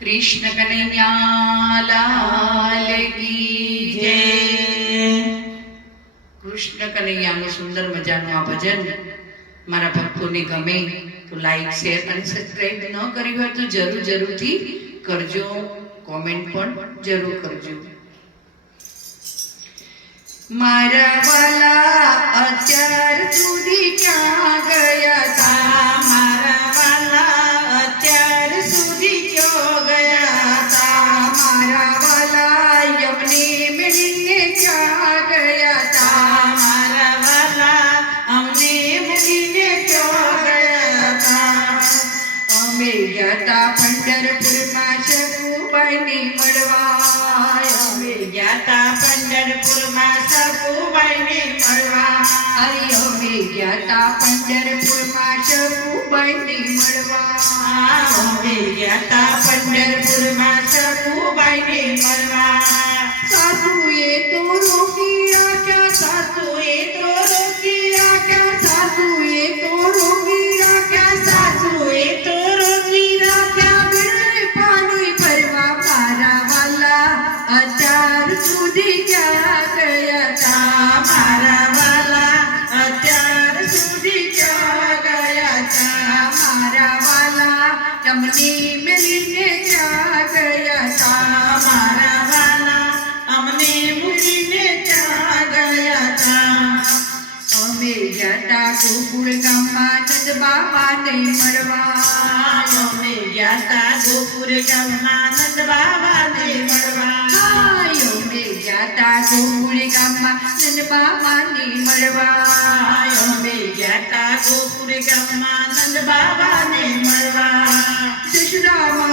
કૃષ્ણ કનૈયા લાલ કી જય કૃષ્ણ કનૈયાનું સુંદર મજાનું આ ભજન મારા ભક્તોને ગમે તો લાઈક શેર અને સબસ્ક્રાઇબ ન કરી હોય તો જરૂર જરૂરથી કરજો કોમેન્ટ પણ જરૂર કરજો મારા વાલા અત્યાર સુધી ક્યાં અમે ગયા તા પંઢરપુરમાં શકુબાઈને મળવા અરે અમે ગયા તા પંઢરપુરમાં શકુબાઈને મળવા અમે ગયા તા પંઢરપુરમાં તમને મિલીને ક્યાં ગયા તા મારા વાલા અમને મૂકીને ક્યાં ગયા તા અમે ગયા તા ગોકુળ ગામમાં નંદ બાબાને મળવા અમે ગયા તા ગોકુળ ગામમાં નંદ બાબાને મળવા હાય અમે ગયા તા ગોકુળ ગામમાં નંદ બાબાને મળવા અમે ગયા તા ગોકુળ ગામમાં નંદ બાબાને મળવા Beşi de ama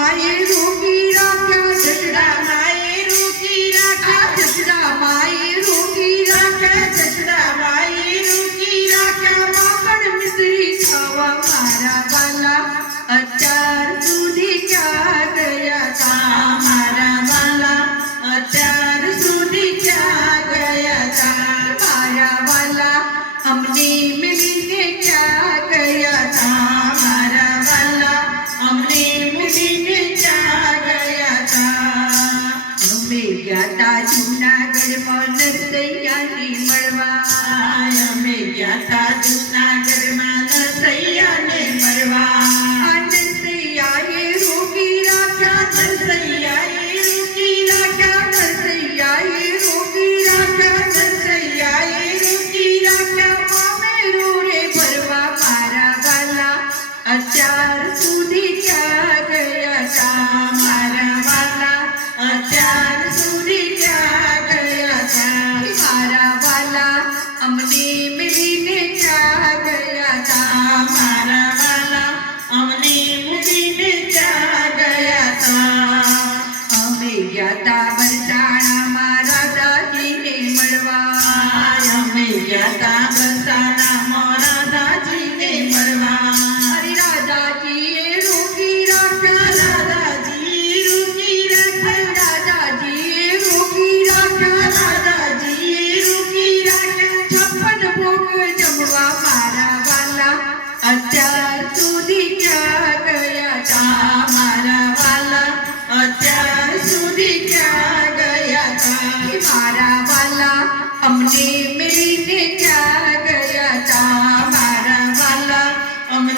અત્યાર સુધી ક્યાં ગયા તા મારા વાલા અત્યાર સુધી ક્યાં ગયા તા મારા વાલા અમને મિલીને ક્યાં ગયા તા મારા વાલા અમને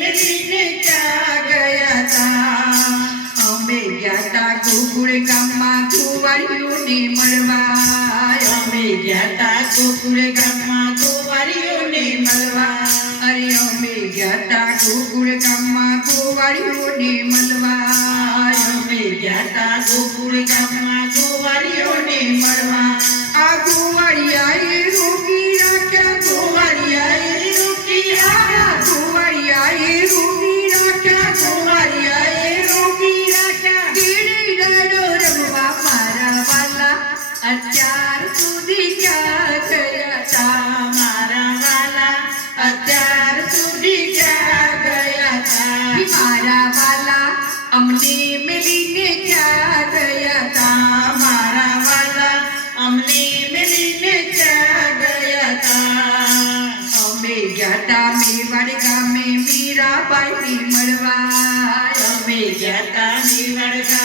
મિલીને ક્યાં ગયા તા અમે ગયા તા ગોકુળ ગામમાં ગોવાળીઓને મળવા અમે ગયા તા ગોકુળ ગામમાં ગોવાળીઓને મળવા અમે ગયા તા ગોકુળ ગામમાં મળવા. આ ગયા તા મેવાડ ગામે મીરાબાઈને મળવા અમે ગયા તા મેવાડ ગામે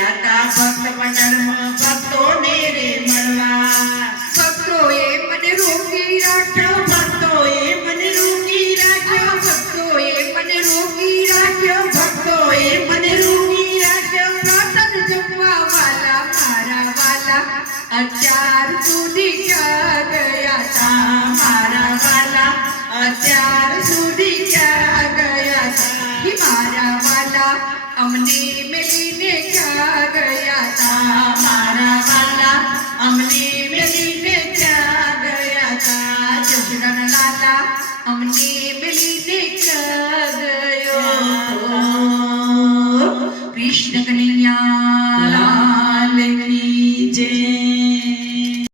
आता भक्त मंडळ नि അവൻ്റെ